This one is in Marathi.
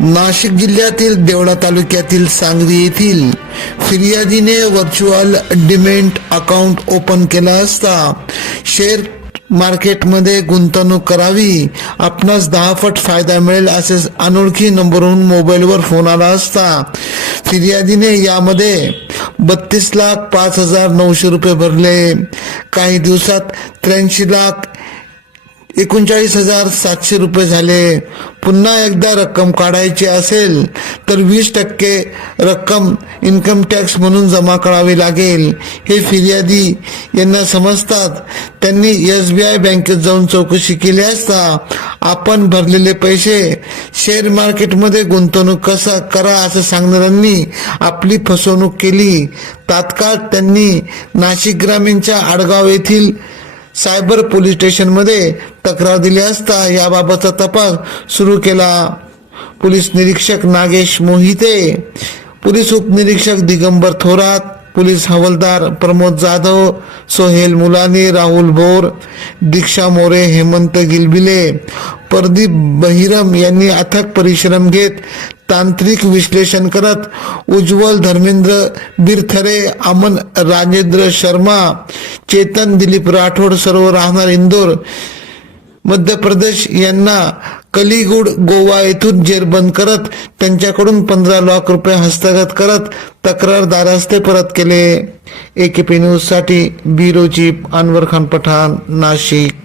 नाशिक जिल्ह्यातील देवळा तालुक्यातील सांगवी येथील फिर्यादीने व्हर्च्युअल डिमेट अकाउंट ओपन केला असता शेअर मार्केटमध्ये गुंतवणूक करावी, आपणास 10 पट फायदा मिळेल असे अनोळखी नंबरवरून मोबाईलवर फोन आला असता फिर्यादीने यामध्ये 32,05,900 रुपये भरले. काही दिवसात 83,39,700 रुपये झाले. पुन्हा एकदा रक्कम काढायची असेल तर 20% रक्कम इन्कम टॅक्स म्हणून जमा करावी लागेल. हे फिर्यादी यांना समजतात. त्यांनी SBI बँकेत जाऊन चौकशी केली असता आपण भरलेले पैसे शेअर मार्केटमध्ये गुंतवणूक करा असं सांगणाऱ्यांनी आपली फसवणूक केली. तात्काळ त्यांनी नाशिक ग्रामीणच्या आडगाव येथील सायबर पोलीस स्टेशनमध्ये तक्रार दिली असता याबाबतचा तपास सुरू केला. पोलीस निरीक्षक नागेश मोहिते, पोलीस उपनिरीक्षक दिगंबर थोरात, पोलीस हवालदार प्रमोद जाधव, सोहेल मुलानी, राहुल भोर, दीक्षा मोरे, हेमंत गिलबिले, प्रदीप बहिरम यांनी अथक परिश्रम घेत तांत्रिक विश्लेषण करत उज्ज्वल धर्मेंद्र बिरथरे, अमन राजेंद्र शर्मा, चेतन दिलीप राठोड सर्व राहणार इंदोर मध्य प्रदेश यांना कलिगुड गोवा येथून जेरबंद करत त्यांच्याकडून 15 लाख रुपये हस्तगत करत तक्रारदारास ते परत केले. AKP न्यूज साठी ब्युरो चीफ अनवर खान पठाण, नाशिक.